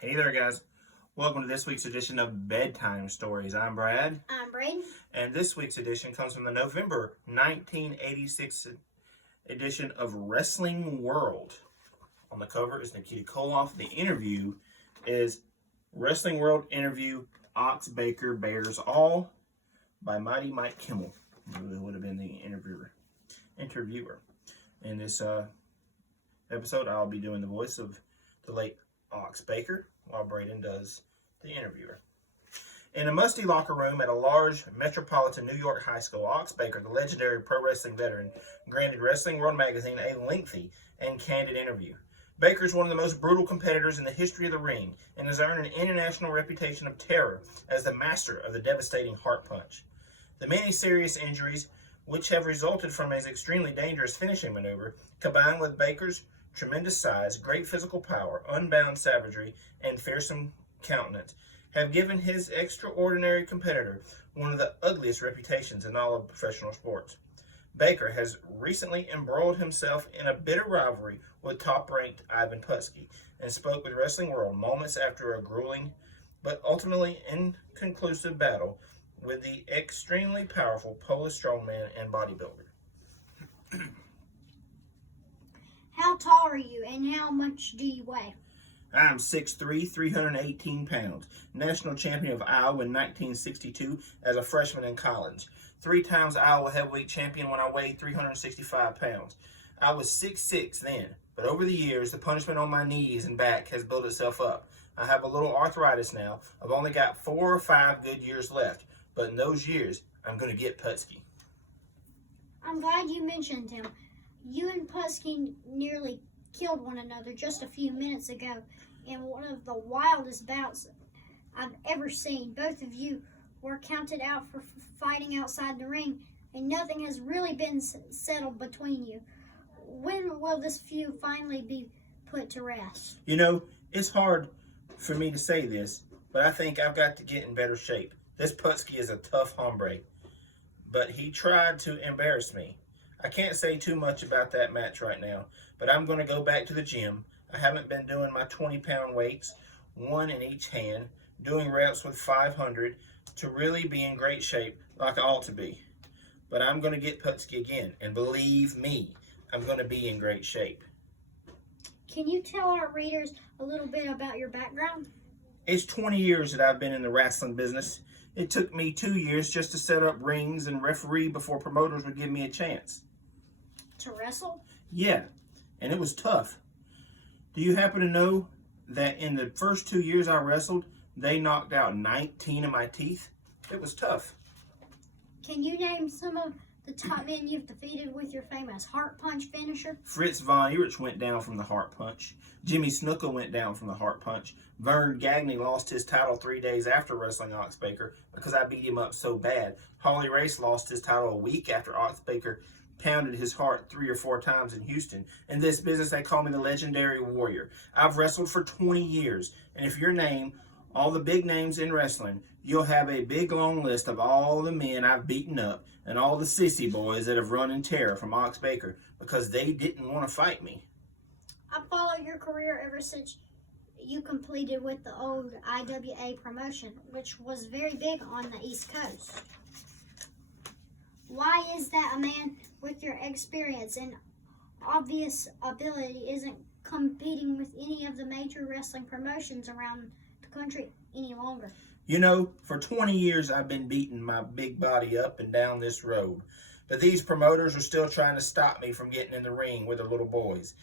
Hey there, guys. Welcome to this week's edition of Bedtime Stories. I'm Brad. I'm Braden. And this week's edition comes from the November 1986 edition of Wrestling World. On the cover is Nikita Koloff. The interview is Wrestling World Interview Ox Baker Bears All by Mighty Mike Kimmel, who would have been the interviewer. In this episode, I'll be doing the voice of the late Ox Baker, while Braden does the interviewer. In a musty locker room at a large metropolitan New York high school, Ox Baker, the legendary pro wrestling veteran, granted Wrestling World magazine a lengthy and candid interview. Baker is one of the most brutal competitors in the history of the ring and has earned an international reputation of terror as the master of the devastating heart punch. The many serious injuries which have resulted from his extremely dangerous finishing maneuver, combined with Baker's tremendous size, great physical power, unbound savagery, and fearsome countenance, have given his extraordinary competitor one of the ugliest reputations in all of professional sports. Baker has recently embroiled himself in a bitter rivalry with top-ranked Ivan Putski and spoke with Wrestling World moments after a grueling but ultimately inconclusive battle with the extremely powerful Polish strongman and bodybuilder. How tall are you and how much do you weigh? I'm 6'3", 318 pounds, national champion of Iowa in 1962 as a freshman in college. 3 times Iowa heavyweight champion when I weighed 365 pounds. I was 6'6" then, but over the years, the punishment on my knees and back has built itself up. I have a little arthritis now. I've only got 4 or 5 good years left, but in those years, I'm going to get Putski. I'm glad you mentioned him. You and Putski nearly killed one another just a few minutes ago in one of the wildest bouts I've ever seen. Both of you were counted out for fighting outside the ring, and nothing has really been settled between you. When will this feud finally be put to rest? You know, it's hard for me to say this, but I think I've got to get in better shape. This Putski is a tough hombre, but he tried to embarrass me. I can't say too much about that match right now, but I'm going to go back to the gym. I haven't been doing my 20-pound weights, one in each hand, doing reps with 500 to really be in great shape like I ought to be. But I'm going to get Putski again, and believe me, I'm going to be in great shape. Can you tell our readers a little bit about your background? It's 20 years that I've been in the wrestling business. It took me 2 years just to set up rings and referee before promoters would give me a chance. To wrestle? Yeah, and it was tough. Do you happen to know that in the first 2 years I wrestled, they knocked out 19 of my teeth? It was tough. Can you name some of the top men you've defeated with your famous heart punch finisher? Fritz von Erich went down from the heart punch. Jimmy Snuka went down from the heart punch. Vern Gagne lost his title 3 days after wrestling Ox Baker because I beat him up so bad. Holly Race lost his title a week after Ox Baker pounded his heart 3 or 4 times in Houston. In this business, they call me the legendary warrior. I've wrestled for 20 years, and if you name all the big names in wrestling, you'll have a big long list of all the men I've beaten up and all the sissy boys that have run in terror from Ox Baker because they didn't want to fight me. I followed your career ever since you completed with the old IWA promotion, which was very big on the East Coast. Why is that a man with your experience and obvious ability isn't competing with any of the major wrestling promotions around the country any longer? You know, for 20 years I've been beating my big body up and down this road. But these promoters are still trying to stop me from getting in the ring with the little boys.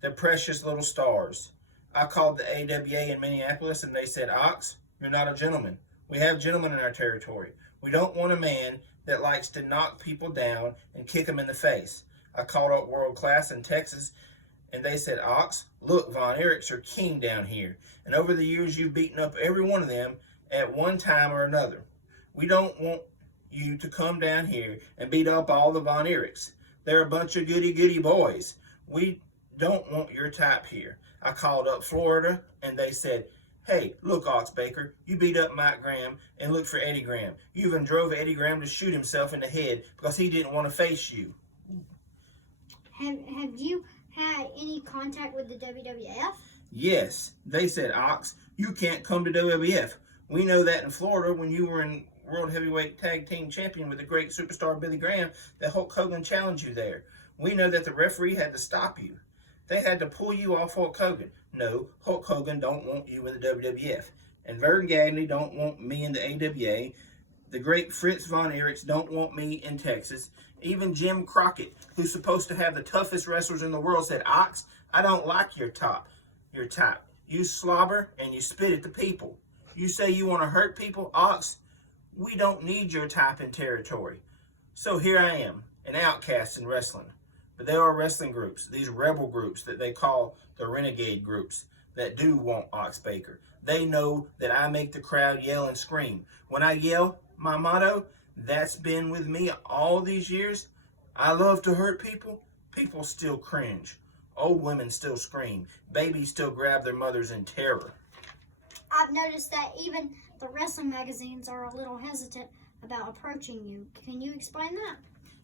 The precious little stars. I called the AWA in Minneapolis and they said, Ox, you're not a gentleman. We have gentlemen in our territory. We don't want a man that likes to knock people down and kick them in the face. I called up World Class in Texas and they said, Ox, look, Von Erichs are king down here. And over the years you've beaten up every one of them at one time or another. We don't want you to come down here and beat up all the Von Erichs. They're a bunch of goody-goody boys. We don't want your type here. I called up Florida and they said, hey, look, Ox Baker, you beat up Mike Graham and looked for Eddie Graham. You even drove Eddie Graham to shoot himself in the head because he didn't want to face you. Have you had any contact with the WWF? Yes, they said, Ox, You can't come to WWF. We know that in Florida when you were in World Heavyweight Tag Team Champion with the great superstar Billy Graham, that Hulk Hogan challenged you there. We know that the referee had to stop you. They had to pull you off Hulk Hogan. No, Hulk Hogan don't want you in the WWF. And Vern Gagne don't want me in the AWA. The great Fritz Von Erichs don't want me in Texas. Even Jim Crockett, who's supposed to have the toughest wrestlers in the world, said, Ox, I don't like your type. You slobber and you spit at the people. You say you want to hurt people, Ox. We don't need your type in territory. So here I am, an outcast in wrestling. But there are wrestling groups, these rebel groups that they call the renegade groups, that do want Ox Baker. They know that I make the crowd yell and scream. When I yell my motto, that's been with me all these years. I love to hurt people. People still cringe. Old women still scream. Babies still grab their mothers in terror. I've noticed that even the wrestling magazines are a little hesitant about approaching you. Can you explain that?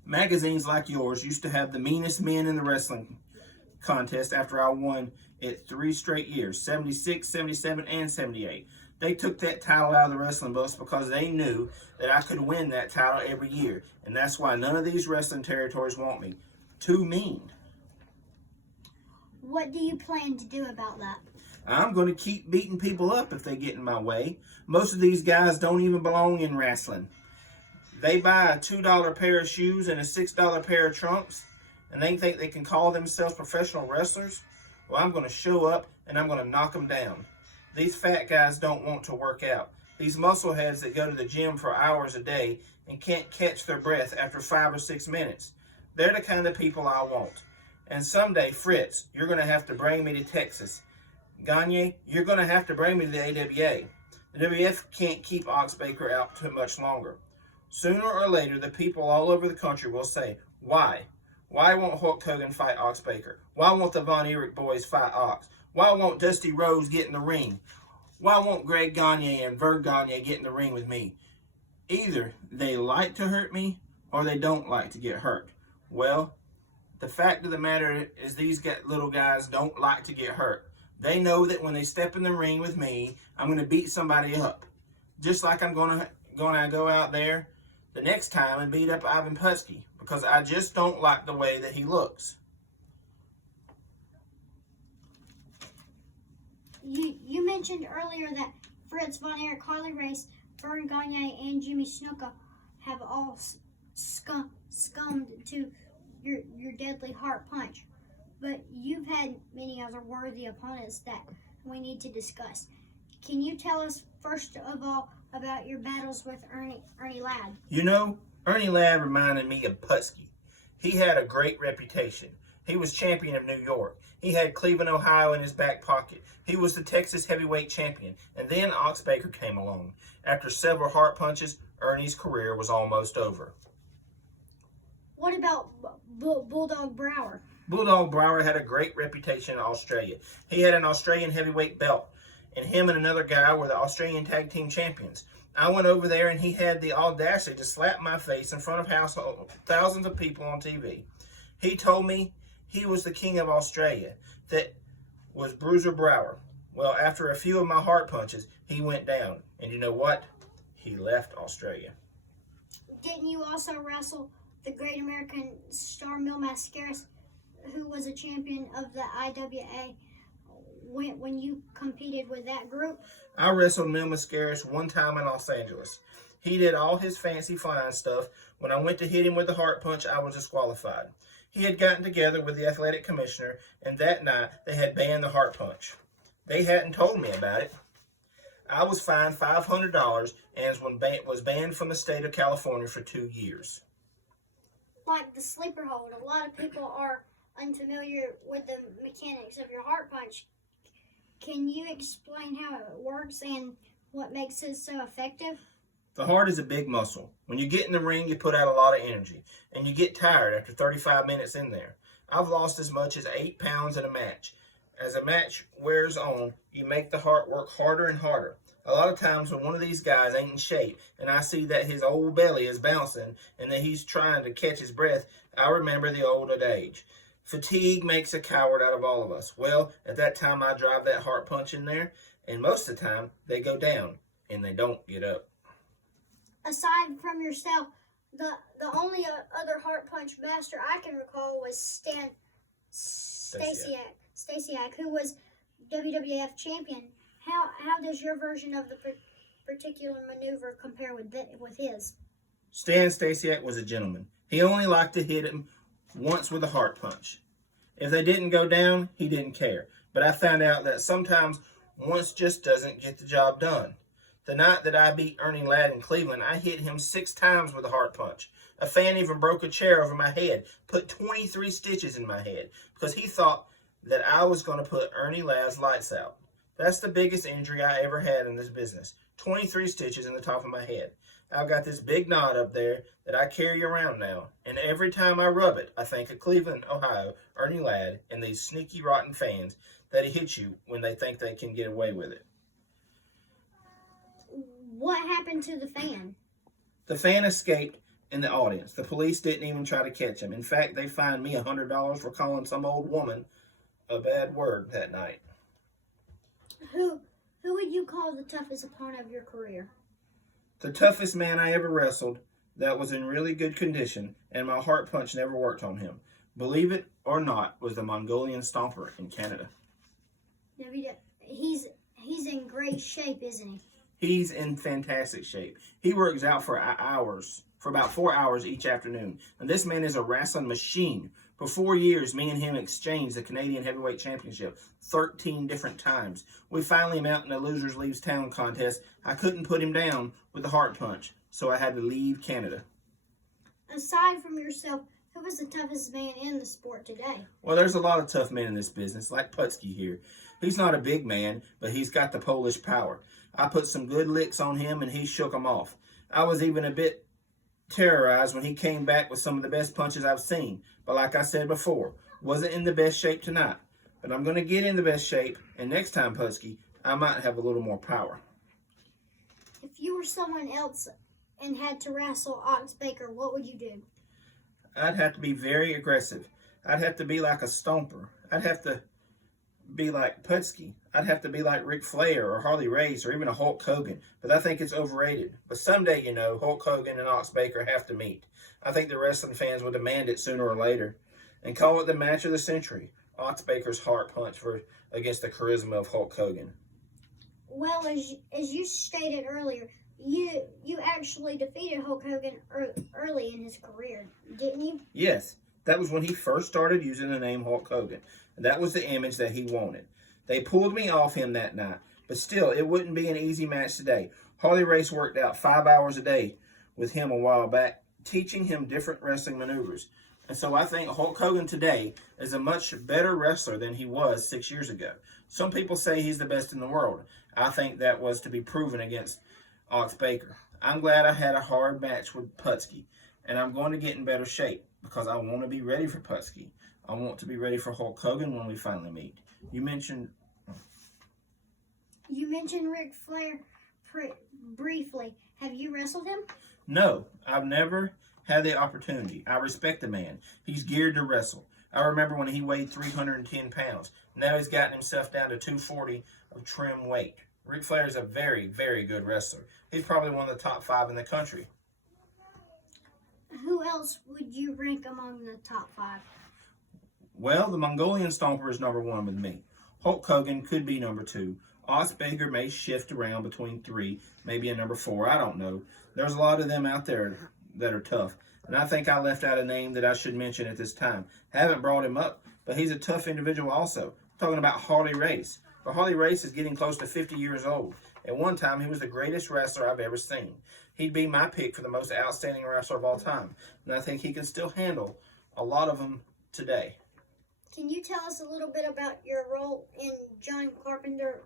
Magazines like yours used to have the meanest men in the wrestling contest after I won it 3 straight years, 76, 77, and 78. They took that title out of the wrestling books because they knew that I could win that title every year. And that's why none of these wrestling territories want me. Too mean. What do you plan to do about that? I'm going to keep beating people up if they get in my way. Most of these guys don't even belong in wrestling. They buy a $2 pair of shoes and a $6 pair of trunks, and they think they can call themselves professional wrestlers. Well, I'm going to show up and I'm going to knock them down. These fat guys don't want to work out. These muscleheads that go to the gym for hours a day and can't catch their breath after 5 or 6 minutes. They're the kind of people I want. And someday, Fritz, you're going to have to bring me to Texas. Gagne, you're going to have to bring me to the AWA. The WWF can't keep Ox Baker out too much longer. Sooner or later, the people all over the country will say, why? Why won't Hulk Hogan fight Ox Baker? Why won't the Von Erich boys fight Ox? Why won't Dusty Rhodes get in the ring? Why won't Greg Gagne and Vern Gagne get in the ring with me? Either they like to hurt me or they don't like to get hurt. Well, the fact of the matter is these little guys don't like to get hurt. They know that when they step in the ring with me, I'm going to beat somebody up. Just like I'm going to go out there the next time and beat up Ivan Putski, because I just don't like the way that he looks. You mentioned earlier that Fritz Von Erich, Harley Race, Vern Gagne, and Jimmy Snuka have all succumbed to your deadly heart punch. But you've had many other worthy opponents that we need to discuss. Can you tell us, first of all, about your battles with Ernie Ladd? You know, Ernie Ladd reminded me of Putski. He had a great reputation. He was champion of New York. He had Cleveland, Ohio in his back pocket. He was the Texas heavyweight champion. And then Ox Baker came along. After several heart punches, Ernie's career was almost over. What about Bulldog Brower? Bulldog Brower had a great reputation in Australia. He had an Australian heavyweight belt, and him and another guy were the Australian tag team champions. I went over there, and he had the audacity to slap my face in front of thousands of people on TV. He told me he was the king of Australia. That was Bruiser Brower. Well, after a few of my heart punches, he went down. And you know what? He left Australia. Didn't you also wrestle the Great American Star Mil Mascaras, who was a champion of the IWA, when you competed with that group? I wrestled Mil Mascaras one time in Los Angeles. He did all his fancy flying stuff. When I went to hit him with the heart punch, I was disqualified. He had gotten together with the athletic commissioner, and that night they had banned the heart punch. They hadn't told me about it. I was fined $500 and was banned from the state of California for 2 years. Like the sleeper hold, a lot of people are unfamiliar with the mechanics of your heart punch. Can you explain how it works and what makes it so effective? The heart is a big muscle. When you get in the ring, you put out a lot of energy, and you get tired after 35 minutes in there. I've lost as much as 8 pounds in a match. As a match wears on, you make the heart work harder and harder. A lot of times when one of these guys ain't in shape, and I see that his old belly is bouncing, and that he's trying to catch his breath, I remember the old age. Fatigue makes a coward out of all of us. Well, at that time, I drive that heart punch in there, and most of the time, they go down, and they don't get up. Aside from yourself, the only other heart punch master I can recall was Stasiak, who was WWF champion. How does your version of the particular maneuver compare with his? Stan Stasiak was a gentleman. He only liked to hit him once with a heart punch. If they didn't go down, he didn't care. But I found out that sometimes once just doesn't get the job done. The night that I beat Ernie Ladd in Cleveland, I hit him 6 times with a heart punch. A fan even broke a chair over my head, put 23 stitches in my head, because he thought that I was going to put Ernie Ladd's lights out. That's the biggest injury I ever had in this business. 23 stitches in the top of my head. I've got this big knot up there that I carry around now, and every time I rub it, I think of Cleveland, Ohio, Ernie Ladd, and these sneaky, rotten fans that hit you when they think they can get away with it. What happened to the fan? The fan escaped in the audience. The police didn't even try to catch him. In fact, they fined me $100 for calling some old woman a bad word that night. Who would you call the toughest opponent of your career? The toughest man I ever wrestled that was in really good condition, and my heart punch never worked on him, believe it or not, was the Mongolian Stomper in Canada. He's in great shape, isn't he? He's in fantastic shape. He works out for about 4 hours each afternoon. And this man is a wrestling machine. For 4 years, me and him exchanged the Canadian Heavyweight Championship 13 different times. We finally met in the Losers Leaves Town contest. I couldn't put him down with the heart punch, so I had to leave Canada. Aside from yourself, who was the toughest man in the sport today? Well, there's a lot of tough men in this business, like Putski here. He's not a big man, but he's got the Polish power. I put some good licks on him, and he shook them off. I was even a bit terrorized when he came back with some of the best punches I've seen. But like I said before, wasn't in the best shape tonight. But I'm going to get in the best shape, and next time, Putski, I might have a little more power. If you were someone else and had to wrestle Ox Baker, what would you do? I'd have to be very aggressive. I'd have to be like a stomper. I'd have to be like Putski. I'd have to be like Ric Flair or Harley Race or even a Hulk Hogan. But I think it's overrated. But someday, Hulk Hogan and Ox Baker have to meet. I think the wrestling fans will demand it sooner or later. And call it the match of the century. Ox Baker's heart punch against the charisma of Hulk Hogan. Well, as you stated earlier, you actually defeated Hulk Hogan early in his career, didn't you? Yes. That was when he first started using the name Hulk Hogan. And that was the image that he wanted. They pulled me off him that night. But still, it wouldn't be an easy match today. Harley Race worked out 5 hours a day with him a while back, teaching him different wrestling maneuvers. And so I think Hulk Hogan today is a much better wrestler than he was 6 years ago. Some people say he's the best in the world. I think that was to be proven against Ox Baker. I'm glad I had a hard match with Putski. And I'm going to get in better shape because I want to be ready for Putski. I want to be ready for Hulk Hogan when we finally meet. You mentioned Ric Flair briefly. Have you wrestled him? No, I've never had the opportunity. I respect the man. He's geared to wrestle. I remember when he weighed 310 pounds. Now he's gotten himself down to 240 of trim weight. Ric Flair is a very, very good wrestler. He's probably one of the top 5 in the country. Who else would you rank among the top 5? Well, the Mongolian Stomper is number 1 with me. Hulk Hogan could be number 2. Ox Baker may shift around between 3, maybe a number 4. I don't know. There's a lot of them out there that are tough. And I think I left out a name that I should mention at this time. Haven't brought him up, but he's a tough individual also. I'm talking about Harley Race. But Harley Race is getting close to 50 years old. At one time, he was the greatest wrestler I've ever seen. He'd be my pick for the most outstanding wrestler of all time. And I think he can still handle a lot of them today. Can you tell us a little bit about your role in John Carpenter's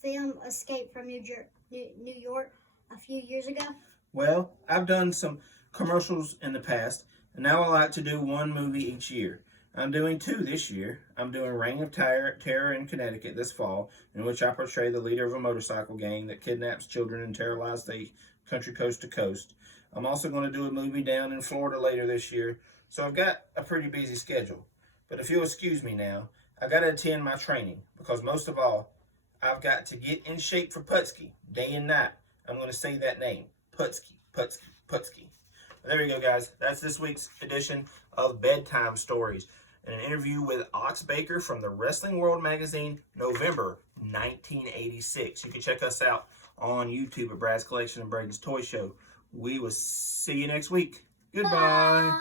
film Escape from New York a few years ago? Well, I've done some commercials in the past, and now I like to do one movie each year. I'm doing 2 this year. I'm doing Reign of Terror in Connecticut this fall, in which I portray the leader of a motorcycle gang that kidnaps children and terrorizes the country coast to coast. I'm also going to do a movie down in Florida later this year, so I've got a pretty busy schedule. But if you'll excuse me now, I got to attend my training because most of all, I've got to get in shape for Putski day and night. I'm going to say that name, Putski, Putski, Putski. There you go, guys. That's this week's edition of Bedtime Stories, and an interview with Ox Baker from the Wrestling World magazine, November 1986. You can check us out on YouTube at Brad's Collection and Braden's Toy Show. We will see you next week. Goodbye. Bye.